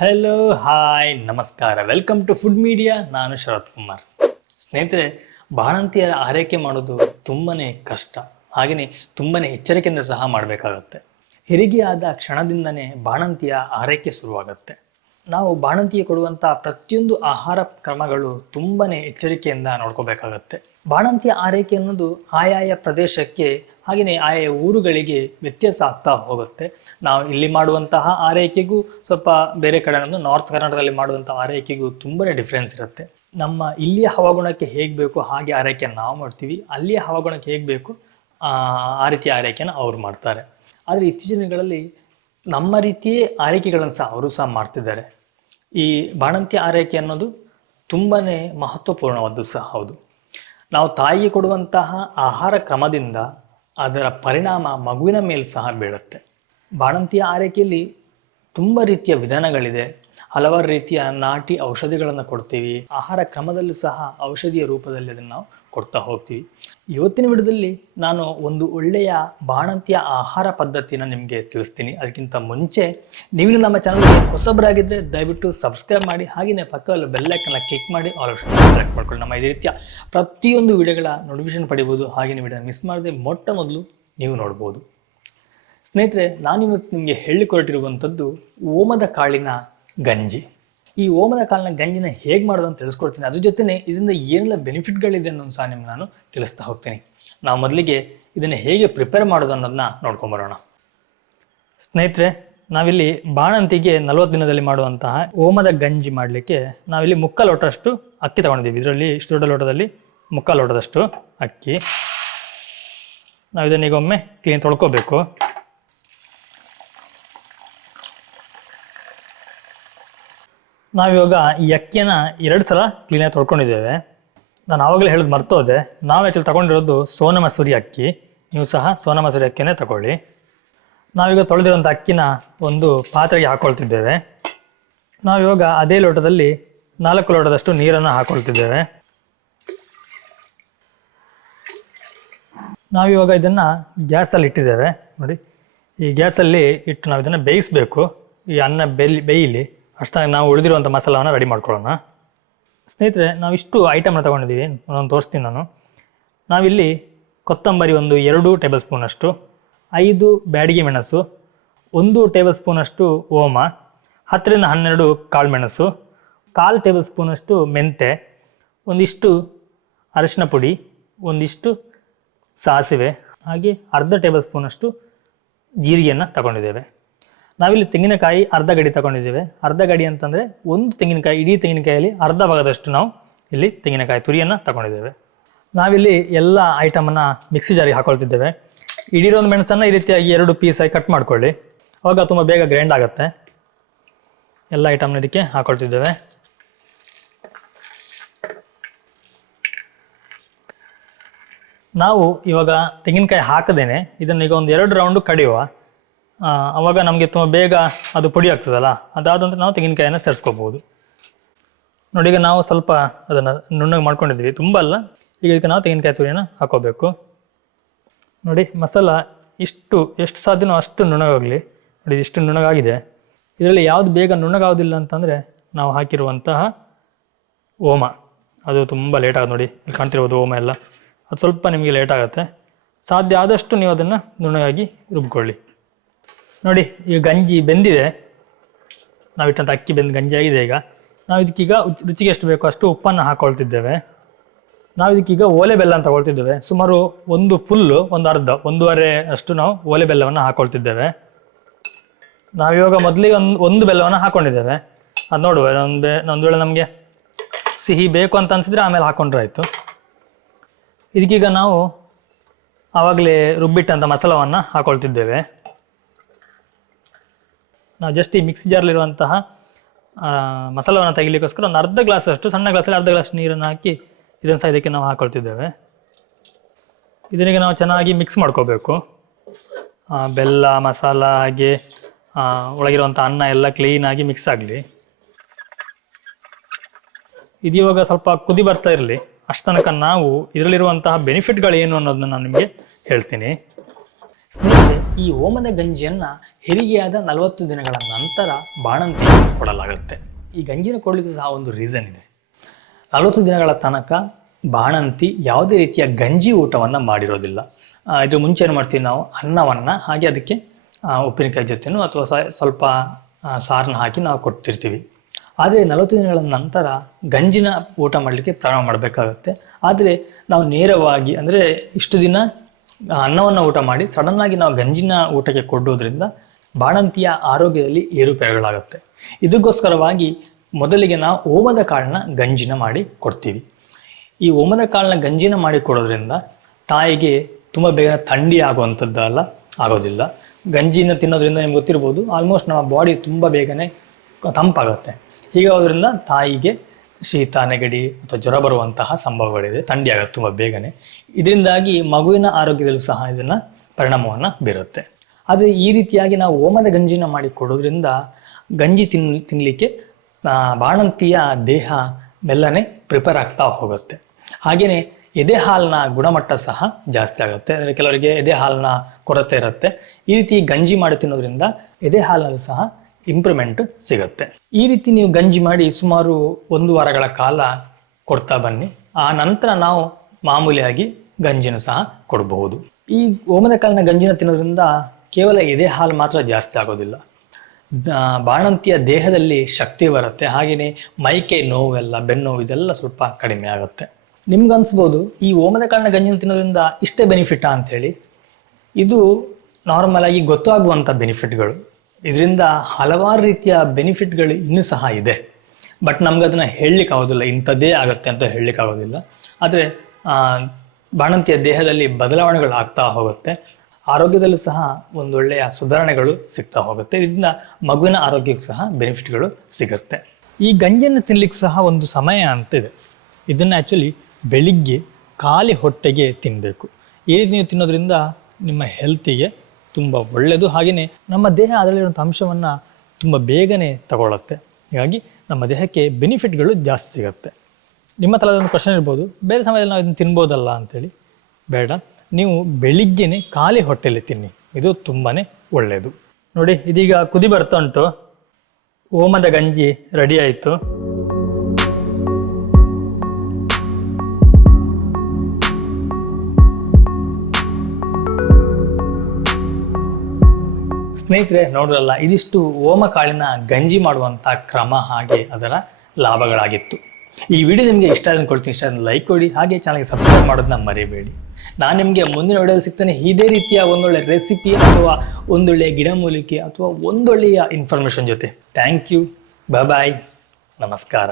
Hello hi ನಮಸ್ಕಾರ, welcome to food media. ನಾನು ಶರತ್ ಕುಮಾರ್. ಸ್ನೇಹಿತರೆ, ಬಾಣಂತಿಯರ ಆರೈಕೆ ಮಾಡೋದು ತುಂಬನೇ ಕಷ್ಟ, ಹಾಗೆಯೇ ತುಂಬನೇ ಎಚ್ಚರಿಕೆಯಿಂದ ಸಹ ಮಾಡಬೇಕಾಗತ್ತೆ. ಹೆರಿಗೆ ಆದ ಕ್ಷಣದಿಂದನೇ ಬಾಣಂತಿಯ ಆರೈಕೆ ಶುರುವಾಗುತ್ತೆ. ನಾವು ಬಾಣಂತಿಗೆ ಕೊಡುವಂಥ ಪ್ರತಿಯೊಂದು ಆಹಾರ ಕ್ರಮಗಳು ತುಂಬನೇ ಎಚ್ಚರಿಕೆಯಿಂದ ನೋಡ್ಕೋಬೇಕಾಗತ್ತೆ. ಬಾಣಂತಿಯ ಆರೈಕೆ ಅನ್ನೋದು ಆಯಾಯ ಪ್ರದೇಶಕ್ಕೆ ಹಾಗೆಯೇ ಆಯಾಯ ಊರುಗಳಿಗೆ ವ್ಯತ್ಯಾಸ ಆಗ್ತಾ ಹೋಗುತ್ತೆ. ನಾವು ಇಲ್ಲಿ ಮಾಡುವಂತಹ ಆರೈಕೆಗೂ ಸ್ವಲ್ಪ ಬೇರೆ ಕಡೆ ಅನ್ನೋದು ನಾರ್ತ್ ಕರ್ನಾಟಕದಲ್ಲಿ ಮಾಡುವಂತಹ ಆರೈಕೆಗೂ ತುಂಬನೇ ಡಿಫ್ರೆನ್ಸ್ ಇರುತ್ತೆ. ನಮ್ಮ ಇಲ್ಲಿಯ ಹವಾಗುಣಕ್ಕೆ ಹೇಗೆ ಬೇಕು ಹಾಗೆ ಆರೈಕೆಯನ್ನು ನಾವು ಮಾಡ್ತೀವಿ, ಅಲ್ಲಿಯ ಹವಾಗುಣಕ್ಕೆ ಹೇಗೆ ಬೇಕು ಆ ರೀತಿಯ ಆರೈಕೆಯನ್ನು ಅವ್ರು ಮಾಡ್ತಾರೆ. ಆದರೆ ಇತ್ತೀಚಿನ ದಿನಗಳಲ್ಲಿ ನಮ್ಮ ರೀತಿಯೇ ಆರೈಕೆಗಳನ್ನು ಸಹ ಅವರು ಸಹ ಮಾಡ್ತಿದ್ದಾರೆ. ಈ ಬಾಣಂತಿ ಆರೈಕೆ ಅನ್ನೋದು ತುಂಬನೇ ಮಹತ್ವಪೂರ್ಣವಾದ್ದು ಸಹ ಹೌದು. ನಾವು ತಾಯಿಗೆ ಕೊಡುವಂತಹ ಆಹಾರ ಕ್ರಮದಿಂದ ಅದರ ಪರಿಣಾಮ ಮಗುವಿನ ಮೇಲೆ ಸಹ ಬೀಳುತ್ತೆ. ಬಾಣಂತಿಯ ಆರೈಕೆಯಲ್ಲಿ ತುಂಬ ರೀತಿಯ ವಿಧಾನಗಳಿದೆ. ಹಲವಾರು ರೀತಿಯ ನಾಟಿ ಔಷಧಿಗಳನ್ನು ಕೊಡ್ತೀವಿ. ಆಹಾರ ಕ್ರಮದಲ್ಲೂ ಸಹ ಔಷಧಿಯ ರೂಪದಲ್ಲಿ ಅದನ್ನು ನಾವು ಕೊಡ್ತಾ ಹೋಗ್ತೀವಿ. ಇವತ್ತಿನ ವಿಡಿಯೋದಲ್ಲಿ ನಾನು ಒಂದು ಒಳ್ಳೆಯ ಬಾಣಂತಿಯ ಆಹಾರ ಪದ್ಧತಿನ ನಿಮಗೆ ತಿಳಿಸ್ತೀನಿ. ಅದಕ್ಕಿಂತ ಮುಂಚೆ ನೀವು ನಮ್ಮ ಚಾನಲ್ ಹೊಸಬರಾಗಿದ್ದರೆ ದಯವಿಟ್ಟು ಸಬ್ಸ್ಕ್ರೈಬ್ ಮಾಡಿ, ಹಾಗೆಯೇ ಪಕ್ಕದಲ್ಲಿ ಬೆಲ್ ಐಕನ್ನ ಕ್ಲಿಕ್ ಮಾಡಿ ಆಲ್ ಆಪ್ಷನ್ ಸೆಲೆಕ್ಟ್ ಮಾಡ್ಕೊಳ್ಳಿ. ನಮ್ಮ ಇದೇ ರೀತಿಯ ಪ್ರತಿಯೊಂದು ವಿಡಿಯೋಗಳ ನೋಟಿಫಿಕೇಶನ್ ಪಡಿಬೋದು. ಹಾಗೆಯೇ ವಿಡಿಯೋ ಮಿಸ್ ಮಾಡದೆ ಮೊಟ್ಟ ಮೊದಲು ನೀವು ನೋಡ್ಬೋದು. ಸ್ನೇಹಿತರೆ, ನಾನಿವತ್ತು ನಿಮಗೆ ಹೇಳಿಕೊಟ್ಟಿರುವಂಥದ್ದು ಓಮದ ಕಾಳಿನ ಗಂಜಿ. ಈ ಓಮದ ಕಾಳಿನ ಗಂಜಿನ ಹೇಗೆ ಮಾಡೋದು ಅಂತ ತಿಳಿಸ್ಕೊಡ್ತೀನಿ. ಅದ್ರ ಜೊತೆನೇ ಇದರಿಂದ ಏನೆಲ್ಲ ಬೆನಿಫಿಟ್ಗಳಿದೆ ಅನ್ನೋದು ಸಹ ನಿಮ್ಗೆ ನಾನು ತಿಳಿಸ್ತಾ ಹೋಗ್ತೀನಿ. ನಾವು ಮೊದಲಿಗೆ ಇದನ್ನು ಹೇಗೆ ಪ್ರಿಪೇರ್ ಮಾಡೋದು ಅನ್ನೋದನ್ನ ನೋಡ್ಕೊಂಬರೋಣ. ಸ್ನೇಹಿತರೆ, ನಾವಿಲ್ಲಿ ಬಾಣಂತಿಗೆ 40 ದಿನದಲ್ಲಿ ಮಾಡುವಂತಹ ಓಮದ ಗಂಜಿ ಮಾಡಲಿಕ್ಕೆ ನಾವಿಲ್ಲಿ 3/4 ಲೋಟದಷ್ಟು ಅಕ್ಕಿ ತಗೊಂಡಿದ್ದೀವಿ. ಇದರಲ್ಲಿ ಇಷ್ಟು ದೊಡ್ಡ ಲೋಟದಲ್ಲಿ 3/4 ಲೋಟದಷ್ಟು ಅಕ್ಕಿ. ನಾವು ಇದನ್ನೀಗ ಒಮ್ಮೆ ಕ್ಲೀನ್ ತೊಳ್ಕೊಬೇಕು. ನಾವಿವಾಗ ಈ ಅಕ್ಕಿಯನ್ನು 2 ಸಲ ಕ್ಲೀನಾಗಿ ತೊಳ್ಕೊಂಡಿದ್ದೇವೆ. ನಾನು ಆವಾಗಲೇ ಹೇಳೋದು ಮರ್ತೋದೆ, ನಾವು ಆ್ಯಕ್ಚುಲಿ ತಗೊಂಡಿರೋದು ಸೋನಾ ಮಸೂರಿ ಅಕ್ಕಿ. ನೀವು ಸಹ ಸೋನಾ ಮಸೂರಿ ಅಕ್ಕಿನೇ ತಗೊಳ್ಳಿ. ನಾವೀಗ ತೊಳೆದಿರೋಂಥ ಅಕ್ಕಿನ ಒಂದು ಪಾತ್ರೆಗೆ ಹಾಕ್ಕೊಳ್ತಿದ್ದೇವೆ. ನಾವಿವಾಗ ಅದೇ ಲೋಟದಲ್ಲಿ 4 ಲೋಟದಷ್ಟು ನೀರನ್ನು ಹಾಕ್ಕೊಳ್ತಿದ್ದೇವೆ. ನಾವಿವಾಗ ಇದನ್ನು ಗ್ಯಾಸಲ್ಲಿ ಇಟ್ಟಿದ್ದೇವೆ. ನೋಡಿ, ಈ ಗ್ಯಾಸಲ್ಲಿ ಇಟ್ಟು ನಾವು ಇದನ್ನು ಬೇಯಿಸಬೇಕು. ಈ ಅನ್ನ ಬೇಯಲಿ ಅಷ್ಟಾಗಿ ನಾವು ಉಳಿದಿರುವಂಥ ಮಸಾಲವನ್ನು ರೆಡಿ ಮಾಡ್ಕೊಳ್ಳೋಣ. ಸ್ನೇಹಿತರೆ, ನಾವು ಇಷ್ಟು ಐಟಮ್ನ ತೊಗೊಂಡಿದ್ದೀವಿ, ಒಂದೊಂದು ತೋರಿಸ್ತೀನಿ ನಾನು. ನಾವಿಲ್ಲಿ ಕೊತ್ತಂಬರಿ ಒಂದು 2 ಟೇಬಲ್ ಸ್ಪೂನಷ್ಟು, 5 ಬ್ಯಾಡಗಿ ಮೆಣಸು, 1 ಟೇಬಲ್ ಸ್ಪೂನಷ್ಟು ಓಮ, 10 ರಿಂದ 12 ಕಾಳು ಮೆಣಸು, 1/4 ಟೇಬಲ್ ಸ್ಪೂನಷ್ಟು ಮೆಂತೆ, ಒಂದಿಷ್ಟು ಅರಿಶಿನ ಪುಡಿ, ಒಂದಿಷ್ಟು ಸಾಸಿವೆ, ಹಾಗೆ ಅರ್ಧ ಟೇಬಲ್ ಸ್ಪೂನಷ್ಟು ಜೀರಿಗೆಯನ್ನು ತಗೊಂಡಿದ್ದೇವೆ. ನಾವಿಲ್ಲಿ ತೆಂಗಿನಕಾಯಿ ಅರ್ಧ ಗಡಿ ತಗೊಂಡಿದ್ದೇವೆ. ಅರ್ಧ ಗಡಿ ಅಂತಂದರೆ ಒಂದು ತೆಂಗಿನಕಾಯಿ, ಇಡೀ ತೆಂಗಿನಕಾಯಲ್ಲಿ ಅರ್ಧ ಭಾಗದಷ್ಟು ನಾವು ಇಲ್ಲಿ ತೆಂಗಿನಕಾಯಿ ತುರಿಯನ್ನು ತಗೊಂಡಿದ್ದೇವೆ. ನಾವಿಲ್ಲಿ ಎಲ್ಲ ಐಟಮನ್ನು ಮಿಕ್ಸಿ ಜಾರಿಗೆ ಹಾಕೊಳ್ತಿದ್ದೇವೆ. ಇಡೀರೊಂದು ಮೆಣಸನ್ನು ಈ ರೀತಿಯಾಗಿ 2 ಪೀಸಾಗಿ ಕಟ್ ಮಾಡ್ಕೊಳ್ಳಿ, ಅವಾಗ ತುಂಬ ಬೇಗ ಗ್ರೈಂಡ್ ಆಗುತ್ತೆ. ಎಲ್ಲ ಐಟಮ್ನ ಇದಕ್ಕೆ ಹಾಕೊಳ್ತಿದ್ದೇವೆ. ನಾವು ಇವಾಗ ತೆಂಗಿನಕಾಯಿ ಹಾಕದೇನೆ ಇದನ್ನು ಈಗ ಒಂದು 2 ರೌಂಡು ಕಡಿಯುವ. ಆವಾಗ ನಮಗೆ ತುಂಬ ಬೇಗ ಅದು ಪುಡಿ ಆಗ್ತದಲ್ಲ, ಅದಾದಂದ್ರೆ ನಾವು ತೆಂಗಿನಕಾಯನ್ನು ಸೇರಿಸ್ಕೋಬೋದು. ನೋಡಿ, ಈಗ ನಾವು ಸ್ವಲ್ಪ ಅದನ್ನು ನುಣ್ಣಗೆ ಮಾಡ್ಕೊಂಡಿದ್ವಿ, ತುಂಬ ಅಲ್ಲ. ಈಗ ಇದಕ್ಕೆ ನಾವು ತೆಂಗಿನಕಾಯಿ ತುರಿಯನ್ನು ಹಾಕೋಬೇಕು. ನೋಡಿ, ಮಸಾಲ ಎಷ್ಟು ಸಾಧ್ಯನೋ ಅಷ್ಟು ನುಣ್ಣಗಾಗಲಿ. ನೋಡಿ, ಇಷ್ಟು ನುಣ್ಣಗಾಗಿದೆ. ಇದರಲ್ಲಿ ಯಾವುದು ಬೇಗ ನುಣ್ಣಗಾಗೋದಿಲ್ಲ ಅಂತಂದರೆ ನಾವು ಹಾಕಿರುವಂತಹ ಓಮ, ಅದು ತುಂಬ ಲೇಟ್ ಆಗುತ್ತೆ. ನೋಡಿ, ಇಲ್ಲಿ ಕಾಣ್ತಿರ್ಬೋದು ಓಮ ಎಲ್ಲ, ಅದು ಸ್ವಲ್ಪ ನಿಮಗೆ ಲೇಟ್ ಆಗುತ್ತೆ. ಸಾಧ್ಯ ಆದಷ್ಟು ನೀವು ಅದನ್ನು ನುಣ್ಣಗಾಗಿ ರುಬ್ಕೊಳ್ಳಿ. ನೋಡಿ, ಈಗ ಗಂಜಿ ಬೆಂದಿದೆ. ನಾವಿಟ್ಟಂಥ ಅಕ್ಕಿ ಗಂಜಿ ಆಗಿದೆ. ಈಗ ನಾವು ಇದಕ್ಕೀಗ ರುಚಿಗೆ ಎಷ್ಟು ಬೇಕೋ ಅಷ್ಟು ಉಪ್ಪನ್ನು ಹಾಕ್ಕೊಳ್ತಿದ್ದೇವೆ. ನಾವು ಇದಕ್ಕೀಗ ಓಲೆ ಬೆಲ್ಲ ಅಂತ ತಗೊಳ್ತಿದ್ದೇವೆ. ಸುಮಾರು ಒಂದು ಫುಲ್ಲು, ಒಂದು ಅರ್ಧ, 1.5 ಅಷ್ಟು ನಾವು ಓಲೆ ಬೆಲ್ಲವನ್ನು ಹಾಕ್ಕೊಳ್ತಿದ್ದೇವೆ. ನಾವಿವಾಗ ಮೊದಲಿಗೆ ಒಂದು ಬೆಲ್ಲವನ್ನು ಹಾಕ್ಕೊಂಡಿದ್ದೇವೆ. ಅದು ನೋಡುವ, ಒಂದು ವೇಳೆ ನಮಗೆ ಸಿಹಿ ಬೇಕು ಅಂತ ಅನಿಸಿದ್ರೆ ಆಮೇಲೆ ಹಾಕ್ಕೊಂಡ್ರೆ ಆಯಿತು. ಇದಕ್ಕೀಗ ನಾವು ಆವಾಗಲೇ ರುಬ್ಬಿಟ್ಟಂಥ ಮಸಾಲವನ್ನು ಹಾಕ್ಕೊಳ್ತಿದ್ದೇವೆ. ನಾವು ಜಸ್ಟ್ ಈ ಮಿಕ್ಸಿ ಜಾರ್ಲಿರುವಂತಹ ಮಸಾಲವನ್ನು ತೆಗಿಲಿಕ್ಕೋಸ್ಕರ ಒಂದು ಅರ್ಧ ಗ್ಲಾಸಷ್ಟು, ಸಣ್ಣ ಗ್ಲಾಸಲ್ಲಿ ಅರ್ಧ ಗ್ಲಾಸ್ ನೀರನ್ನು ಹಾಕಿ ಇದನ್ನು ಸಹ ಇದಕ್ಕೆ ನಾವು ಹಾಕ್ಕೊಳ್ತಿದ್ದೇವೆ. ಇದನಿಗೆ ನಾವು ಚೆನ್ನಾಗಿ ಮಿಕ್ಸ್ ಮಾಡ್ಕೋಬೇಕು. ಬೆಲ್ಲ, ಮಸಾಲ ಹಾಗೆ ಒಳಗಿರುವಂಥ ಅನ್ನ ಎಲ್ಲ ಕ್ಲೀನಾಗಿ ಮಿಕ್ಸ್ ಆಗಲಿ. ಇದು ಇವಾಗ ಸ್ವಲ್ಪ ಕುದಿ ಬರ್ತಾ ಇರಲಿ. ಅಷ್ಟು ತನಕ ನಾವು ಇದರಲ್ಲಿರುವಂತಹ ಬೆನಿಫಿಟ್ಗಳು ಏನು ಅನ್ನೋದನ್ನ ನಾನು ನಿಮಗೆ ಹೇಳ್ತೀನಿ. ಸ್ನೇಹಿತರೆ, ಈ ಹೋಮದ ಗಂಜಿಯನ್ನು ಹೆರಿಗೆಯಾದ 40 ದಿನಗಳ ನಂತರ ಬಾಣಂತಿ ಕೊಡಲಾಗುತ್ತೆ. ಈ ಗಂಜಿನ ಕೊಡಲಿಕ್ಕೆ ಸಹ ಒಂದು ರೀಸನ್ ಇದೆ. 40 ದಿನಗಳ ತನಕ ಬಾಣಂತಿ ಯಾವುದೇ ರೀತಿಯ ಗಂಜಿ ಊಟವನ್ನು ಮಾಡಿರೋದಿಲ್ಲ. ಇದ್ರ ಮುಂಚೆ ಏನು ಮಾಡ್ತೀವಿ ನಾವು, ಅನ್ನವನ್ನು ಹಾಗೆ ಅದಕ್ಕೆ ಉಪ್ಪಿನಕಾಯಿ ಜೊತೆನೂ ಅಥವಾ ಸ್ವಲ್ಪ ಸಾರನ್ನ ಹಾಕಿ ನಾವು ಕೊಡ್ತಿರ್ತೀವಿ. ಆದರೆ 40 ದಿನಗಳ ನಂತರ ಗಂಜಿನ ಊಟ ಮಾಡಲಿಕ್ಕೆ ಪ್ರಾರಂಭ ಮಾಡಬೇಕಾಗುತ್ತೆ. ಆದರೆ ನಾವು ನೇರವಾಗಿ ಅಂದರೆ ಇಷ್ಟು ದಿನ ಅನ್ನವನ್ನು ಊಟ ಮಾಡಿ ಸಡನ್ನಾಗಿ ನಾವು ಗಂಜಿನ ಊಟಕ್ಕೆ ಕೊಡೋದ್ರಿಂದ ಬಾಣಂತಿಯ ಆರೋಗ್ಯದಲ್ಲಿ ಏರುಪೇರುಗಳಾಗುತ್ತೆ. ಇದಕ್ಕೋಸ್ಕರವಾಗಿ ಮೊದಲಿಗೆ ನಾವು ಓಮದ ಕಾಳಿನ ಗಂಜಿನ ಮಾಡಿ ಕೊಡ್ತೀವಿ. ಈ ಓಮದ ಕಾಳಿನ ಗಂಜಿನ ಮಾಡಿ ಕೊಡೋದ್ರಿಂದ ತಾಯಿಗೆ ತುಂಬ ಬೇಗ ಥಂಡಿ ಆಗುವಂಥದ್ದೆಲ್ಲ ಆಗೋದಿಲ್ಲ. ಗಂಜಿನ ತಿನ್ನೋದ್ರಿಂದ ನಿಮ್ಗೆ ಗೊತ್ತಿರ್ಬೋದು, ಆಲ್ಮೋಸ್ಟ್ ನಮ್ಮ ಬಾಡಿ ತುಂಬ ಬೇಗನೆ ತಂಪಾಗುತ್ತೆ. ಹೀಗಾಗೋದ್ರಿಂದ ತಾಯಿಗೆ ಶೀತ, ನೆಗಡಿ ಅಥವಾ ಜ್ವರ ಬರುವಂತಹ ಸಂಭವಗಳಿದೆ, ಥಂಡಿ ಆಗುತ್ತೆ ತುಂಬ ಬೇಗನೆ. ಇದರಿಂದಾಗಿ ಮಗುವಿನ ಆರೋಗ್ಯದಲ್ಲೂ ಸಹ ಇದನ್ನು ಪರಿಣಾಮವನ್ನು ಬೀರುತ್ತೆ. ಆದರೆ ಈ ರೀತಿಯಾಗಿ ನಾವು ಓಮದ ಗಂಜಿನ ಮಾಡಿ ಕೊಡೋದ್ರಿಂದ ಗಂಜಿ ತಿನ್ನಲಿಕ್ಕೆ ಬಾಣಂತಿಯ ದೇಹ ಮೆಲ್ಲನೆ ಪ್ರಿಪೇರ್ ಆಗ್ತಾ ಹೋಗುತ್ತೆ. ಹಾಗೆಯೇ ಎದೆ ಹಾಲಿನ ಗುಣಮಟ್ಟ ಸಹ ಜಾಸ್ತಿ ಆಗುತ್ತೆ. ಅಂದರೆ ಕೆಲವರಿಗೆ ಎದೆ ಹಾಲಿನ ಕೊರತೆ ಇರುತ್ತೆ. ಈ ರೀತಿ ಗಂಜಿ ಮಾಡಿ ತಿನ್ನೋದ್ರಿಂದ ಎದೆ ಹಾಲಲ್ಲೂ ಸಹ ಇಂಪ್ರೂವ್ಮೆಂಟ್ ಸಿಗುತ್ತೆ. ಈ ರೀತಿ ನೀವು ಗಂಜಿ ಮಾಡಿ ಸುಮಾರು 1 ವಾರಗಳ ಕಾಲ ಕೊಡ್ತಾ ಬನ್ನಿ. ಆ ನಂತರ ನಾವು ಮಾಮೂಲಿಯಾಗಿ ಗಂಜಿನ ಸಹ ಕೊಡಬಹುದು. ಈ ಓಮದ ಕಾಳಿನ ಗಂಜಿನ ತಿನ್ನೋದ್ರಿಂದ ಕೇವಲ ಎದೆ ಹಾಲು ಮಾತ್ರ ಜಾಸ್ತಿ ಆಗೋದಿಲ್ಲ, ಬಾಣಂತಿಯ ದೇಹದಲ್ಲಿ ಶಕ್ತಿ ಬರುತ್ತೆ. ಹಾಗೆಯೇ ಮೈಕೈ ನೋವೆಲ್ಲ, ಬೆನ್ನೋವು ಇದೆಲ್ಲ ಸ್ವಲ್ಪ ಕಡಿಮೆ ಆಗುತ್ತೆ. ನಿಮ್ಗನ್ಸ್ಬೋದು ಈ ಓಮದ ಕಾಳಿನ ಗಂಜಿನ ತಿನ್ನೋದ್ರಿಂದ ಇಷ್ಟೇ ಬೆನಿಫಿಟಾ ಅಂಥೇಳಿ. ಇದು ನಾರ್ಮಲ್ ಆಗಿ ಗೊತ್ತಾಗುವಂಥ ಬೆನಿಫಿಟ್ಗಳು. ಇದರಿಂದ ಹಲವಾರು ರೀತಿಯ ಬೆನಿಫಿಟ್ಗಳು ಇನ್ನೂ ಸಹ ಇದೆ. ಬಟ್ ನಮ್ಗೆ ಅದನ್ನು ಹೇಳಲಿಕ್ಕೆ ಆಗೋದಿಲ್ಲ, ಇಂಥದ್ದೇ ಆಗುತ್ತೆ ಅಂತ ಹೇಳಲಿಕ್ಕೆ ಆಗೋದಿಲ್ಲ. ಆದರೆ ಬಾಣಂತಿಯ ದೇಹದಲ್ಲಿ ಬದಲಾವಣೆಗಳು ಆಗ್ತಾ ಹೋಗುತ್ತೆ. ಆರೋಗ್ಯದಲ್ಲೂ ಸಹ ಒಂದೊಳ್ಳೆಯ ಸುಧಾರಣೆಗಳು ಸಿಗ್ತಾ ಹೋಗುತ್ತೆ. ಇದರಿಂದ ಮಗುವಿನ ಆರೋಗ್ಯಕ್ಕೆ ಸಹ ಬೆನಿಫಿಟ್ಗಳು ಸಿಗುತ್ತೆ. ಈ ಗಂಜಿಯನ್ನು ತಿನ್ನಲಿಕ್ಕೆ ಸಹ ಒಂದು ಸಮಯ ಅಂತ ಇದೆ. ಇದನ್ನು ಆ್ಯಕ್ಚುಲಿ ಬೆಳಿಗ್ಗೆ ಖಾಲಿ ಹೊಟ್ಟೆಗೆ ತಿನ್ನಬೇಕು. ಈ ರೀತಿ ನೀವು ತಿನ್ನೋದ್ರಿಂದ ನಿಮ್ಮ ಹೆಲ್ತಿಗೆ ತುಂಬ ಒಳ್ಳೆಯದು. ಹಾಗೆಯೇ ನಮ್ಮ ದೇಹ ಅದರಲ್ಲಿರುವಂಥ ಅಂಶವನ್ನು ತುಂಬ ಬೇಗನೆ ತಗೊಳ್ಳುತ್ತೆ. ಹೀಗಾಗಿ ನಮ್ಮ ದೇಹಕ್ಕೆ ಬೆನಿಫಿಟ್ಗಳು ಜಾಸ್ತಿ ಸಿಗುತ್ತೆ. ನಿಮ್ಮ ತಲೆದೊಂದು ಕ್ವಶನ್ ಇರ್ಬೋದು, ಬೇರೆ ಸಮಯದಲ್ಲಿ ನಾವು ಇದನ್ನು ತಿನ್ಬೋದಲ್ಲ ಅಂಥೇಳಿ. ಬೇಡ, ನೀವು ಬೆಳಿಗ್ಗೆನೆ ಖಾಲಿ ಹೊಟ್ಟೆಯಲ್ಲಿ ತಿನ್ನಿ, ಇದು ತುಂಬಾ ಒಳ್ಳೆಯದು. ನೋಡಿ, ಇದೀಗ ಕುದಿ ಬರ್ತಾ ಉಂಟು. ಓಮದ ಗಂಜಿ ರೆಡಿ ಆಯಿತು. ಸ್ನೇಹಿತರೆ, ನೋಡ್ರಲ್ಲ, ಇದಿಷ್ಟು ಓಮ ಕಾಳಿನ ಗಂಜಿ ಮಾಡುವಂಥ ಕ್ರಮ ಹಾಗೆ ಅದರ ಲಾಭಗಳಾಗಿತ್ತು. ಈ ವಿಡಿಯೋ ನಿಮಗೆ ಇಷ್ಟ ಅಂದ್ಕೊಳ್ತೀನಿ. ಇಷ್ಟ ಆದರೆ ಲೈಕ್ ಕೊಡಿ, ಹಾಗೆ ಚಾನಲ್ಗೆ ಸಬ್ಸ್ಕ್ರೈಬ್ ಮಾಡೋದನ್ನ ಮರಿಬೇಡಿ. ನಾನು ನಿಮಗೆ ಮುಂದಿನ ವಿಡಿಯೋದಲ್ಲಿ ಸಿಗ್ತೇನೆ ಇದೇ ರೀತಿಯ ಒಂದೊಳ್ಳೆ ರೆಸಿಪಿ ಅಥವಾ ಒಂದೊಳ್ಳೆಯ ಗಿಡಮೂಲಿಕೆ ಅಥವಾ ಒಂದೊಳ್ಳೆಯ ಇನ್ಫಾರ್ಮೇಷನ್ ಜೊತೆ. ಥ್ಯಾಂಕ್ ಯು, ಬಾಯ್, ನಮಸ್ಕಾರ.